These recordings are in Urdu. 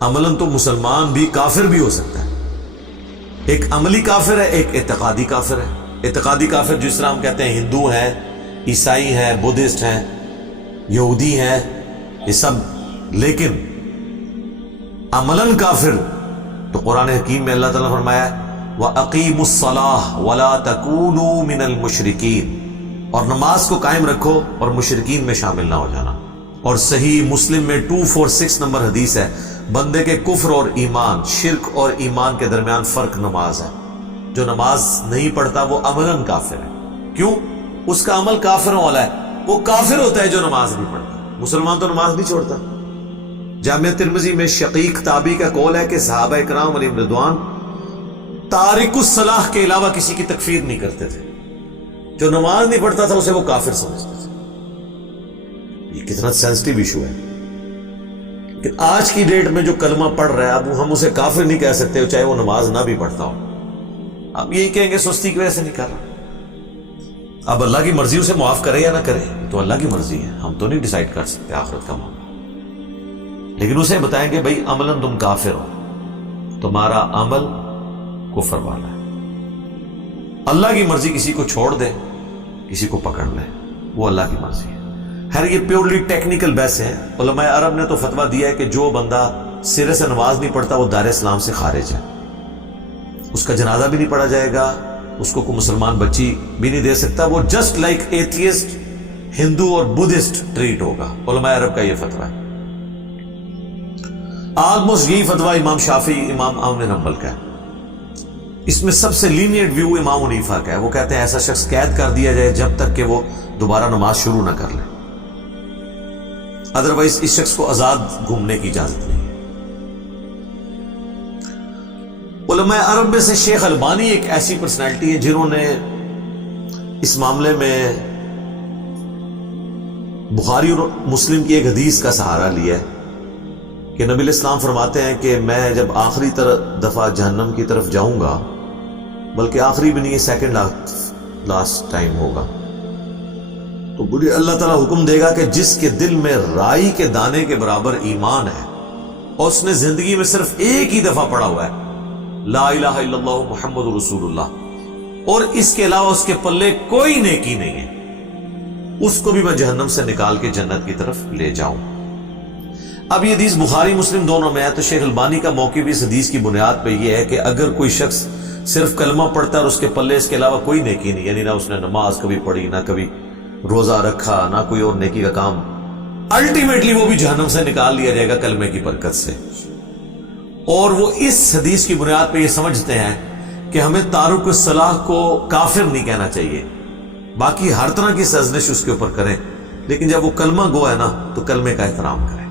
عملاً تو مسلمان بھی کافر بھی ہو سکتا ہے. ایک عملی کافر ہے، ایک اعتقادی کافر ہے. اعتقادی کافر جس طرح ہم کہتے ہیں ہندو ہیں، عیسائی ہیں، بدھسٹ ہیں، یہودی ہیں، یہ سب. لیکن عملاً کافر تو قرآن حکیم میں اللہ تعالیٰ نے فرمایا وَأَقِيمُوا الصَّلَاةَ وَلَا تَكُونُوا مِنَ الْمُشْرِكِينَ، اور نماز کو قائم رکھو اور مشرکین میں شامل نہ ہو جانا. اور صحیح مسلم میں 246 نمبر حدیث ہے، بندے کے کفر اور ایمان، شرک اور ایمان کے درمیان فرق نماز ہے. جو نماز نہیں پڑھتا وہ عملاً کافر ہے. کیوں؟ اس کا عمل کافروں والا ہے. وہ کافر ہوتا ہے جو نماز نہیں پڑھتا. مسلمان تو نماز نہیں چھوڑتا. جامعہ ترمذی میں شقیق تابعی کا قول ہے کہ صحابہ کرام علیہم رضوان تارک الصلاح کے علاوہ کسی کی تکفیر نہیں کرتے تھے. جو نماز نہیں پڑھتا تھا اسے وہ کافر سمجھتے تھے. یہ کتنا سینسٹیو ایشو ہے. کہ آج کی ڈیٹ میں جو کلمہ پڑھ رہا ہے اب ہم اسے کافر نہیں کہہ سکتے چاہے وہ نماز نہ بھی پڑھتا ہو. اب یہی کہیں گے سستی کی وجہ سے نہیں کر رہا. اب اللہ کی مرضی اسے معاف کرے یا نہ کرے تو اللہ کی مرضی ہے، ہم تو نہیں ڈیسائیڈ کر سکتے آخرت کا معاملہ. لیکن اسے بتائیں کہ بھائی عملاً تم کافر ہو، تمہارا عمل کفر والا ہے. اللہ کی مرضی کسی کو چھوڑ دے، کسی کو پکڑ لے، وہ اللہ کی مرضی ہے. خیر یہ پیورلی ٹیکنیکل بحث ہے. علماء عرب نے تو فتویٰ دیا ہے کہ جو بندہ سرے سے نماز نہیں پڑھتا وہ دار اسلام سے خارج ہے. اس کا جنازہ بھی نہیں پڑھا جائے گا، اس کو کوئی مسلمان بچی بھی نہیں دے سکتا. وہ جسٹ لائک ایتھیسٹ ہندو اور بدھسٹ ٹریٹ ہوگا. علماء عرب کا یہ فتویٰ ہے. آلموسٹ یہی فتویٰ امام شافعی، امام احمد بن حنبل کا ہے. اس میں سب سے لینیٹ ویو امام حنیفہ کا ہے. وہ کہتے ہیں ایسا شخص قید کر دیا جائے جب تک کہ وہ دوبارہ نماز شروع نہ کر لے، ادروائز اس شخص کو آزاد گھومنے کی اجازت نہیں ہے. علماء عرب میں سے شیخ البانی ایک ایسی پرسنالٹی ہے جنہوں نے اس معاملے میں بخاری اور مسلم کی ایک حدیث کا سہارا لیا ہے کہ نبی الاسلام فرماتے ہیں کہ میں جب آخری دفعہ جہنم کی طرف جاؤں گا، بلکہ آخری بھی نہیں ہے، سیکنڈ لاسٹ ٹائم ہوگا، تو بڑی اللہ تعالیٰ حکم دے گا کہ جس کے دل میں رائی کے دانے کے برابر ایمان ہے اور اس نے زندگی میں صرف ایک ہی دفعہ پڑھا ہوا ہے لا الہ الا اللہ محمد رسول اللہ، اور اس کے علاوہ اس کے پلے کوئی نیکی نہیں ہے، اس کو بھی میں جہنم سے نکال کے جنت کی طرف لے جاؤں. اب یہ حدیث بخاری مسلم دونوں میں ہے. تو شیخ البانی کا موقف اس حدیث کی بنیاد پہ یہ ہے کہ اگر کوئی شخص صرف کلمہ پڑھتا ہے اور اس کے پلے اس کے علاوہ کوئی نیکی نہیں، یعنی نہ اس نے نماز کبھی پڑھی، نہ کبھی روزہ رکھا، نہ کوئی اور نیکی کا کام، الٹیمیٹلی وہ بھی جہنم سے نکال لیا جائے گا کلمے کی برکت سے. اور وہ اس حدیث کی بنیاد پہ یہ سمجھتے ہیں کہ ہمیں تارک الصلاح کو کافر نہیں کہنا چاہیے، باقی ہر طرح کی سرزنش اس کے اوپر کریں، لیکن جب وہ کلمہ گو ہے نا تو کلمے کا احترام کریں.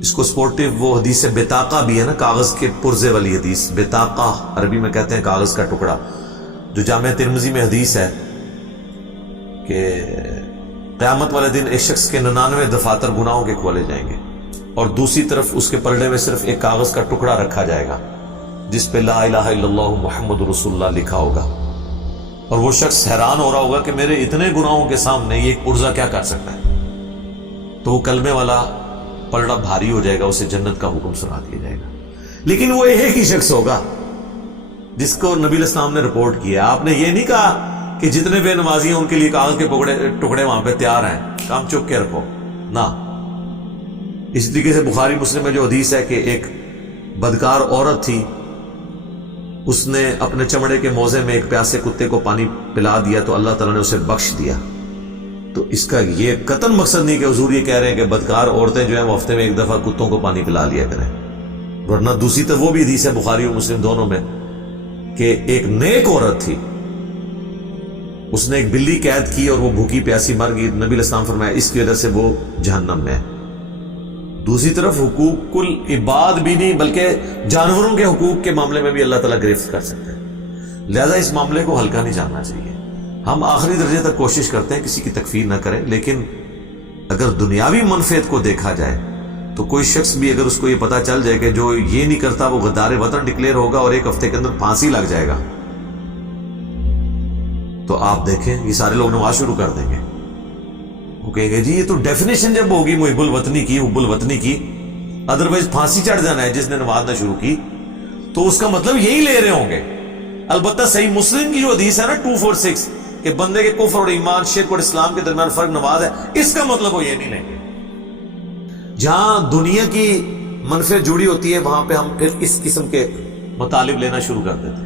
اس کو سپورٹیو وہ حدیث بطاقہ بھی ہے نا، کاغذ کے پرزے والی حدیث، بطاقہ عربی میں کہتے ہیں کاغذ کا ٹکڑا، جو جامعہ ترمذی میں حدیث ہے کہ قیامت والے دن ایک شخص کے 99 دفاتر گناہوں کے کھولے جائیں گے اور دوسری طرف اس کے پلڑے میں صرف ایک کاغذ کا ٹکڑا رکھا جائے گا جس پہ لا الہ الا اللہ محمد رسول اللہ لکھا ہوگا. اور وہ شخص حیران ہو رہا ہوگا کہ میرے اتنے گناہوں کے سامنے یہ ایک پرزہ کیا کر سکتا ہے. تو وہ کلمے والا پلڑا بھاری ہو جائے گا، اسے جنت کا حکم سنا دیا جائے گا. لیکن وہ ایک ہی شخص ہوگا جس کو نبی الاسلام نے رپورٹ کیا. آپ نے یہ نہیں کہا کہ جتنے بے نمازی ہیں ان کے لیے کاغذ کے ٹکڑے وہاں پہ تیار ہیں، کام چپ کے رکھو نہ. اسی طریقے سے بخاری مسلم میں جو حدیث ہے کہ ایک بدکار عورت تھی، اس نے اپنے چمڑے کے موزے میں ایک پیاسے کتے کو پانی پلا دیا تو اللہ تعالیٰ نے اسے بخش دیا. تو اس کا یہ قطعاً مقصد نہیں کہ حضور یہ کہہ رہے ہیں کہ بدکار عورتیں جو ہیں وہ ہفتے میں ایک دفعہ کتوں کو پانی پلا لیا کریں، ورنہ دوسری طرف وہ بھی حدیث ہے بخاری اور مسلم دونوں میں کہ ایک نیک عورت تھی، اس نے ایک بلی قید کی اور وہ بھوکی پیاسی مر گئی. نبی علیہ السلام فرمایا اس کی وجہ سے وہ جہنم میں ہے. دوسری طرف حقوق العباد بھی نہیں بلکہ جانوروں کے حقوق کے معاملے میں بھی اللہ تعالیٰ گرفت کر سکتے ہیں. لہذا اس معاملے کو ہلکا نہیں جاننا چاہیے. ہم آخری درجے تک کوشش کرتے ہیں کسی کی تکفیر نہ کریں، لیکن اگر دنیاوی منفعت کو دیکھا جائے تو کوئی شخص بھی اگر اس کو یہ پتا چل جائے کہ جو یہ نہیں کرتا وہ غدار وطن ڈکلیئر ہوگا اور ایک ہفتے کے اندر پھانسی لگ جائے گا، تو آپ دیکھیں یہ سارے لوگ نماز شروع کر دیں گے. وہ کہیں گے جی یہ تو ڈیفینیشن جب ہوگی محب الوطنی کی، حب الوطنی کی، ادروائز پھانسی چڑھ جانا ہے جس نے نماز نہ شروع کی، تو اس کا مطلب یہی لے رہے ہوں گے۔ البتہ صحیح مسلم کی جو حدیث ہے نا 246 کہ بندے کے کفر اور ایمان، شرک اور اسلام کے درمیان فرق نماز ہے، اس کا مطلب وہ یہ نہیں لیں گے۔ جہاں دنیا کی منفعت جڑی ہوتی ہے وہاں پہ ہم پھر اس قسم کے مطالب لینا شروع کر دیتے ہیں۔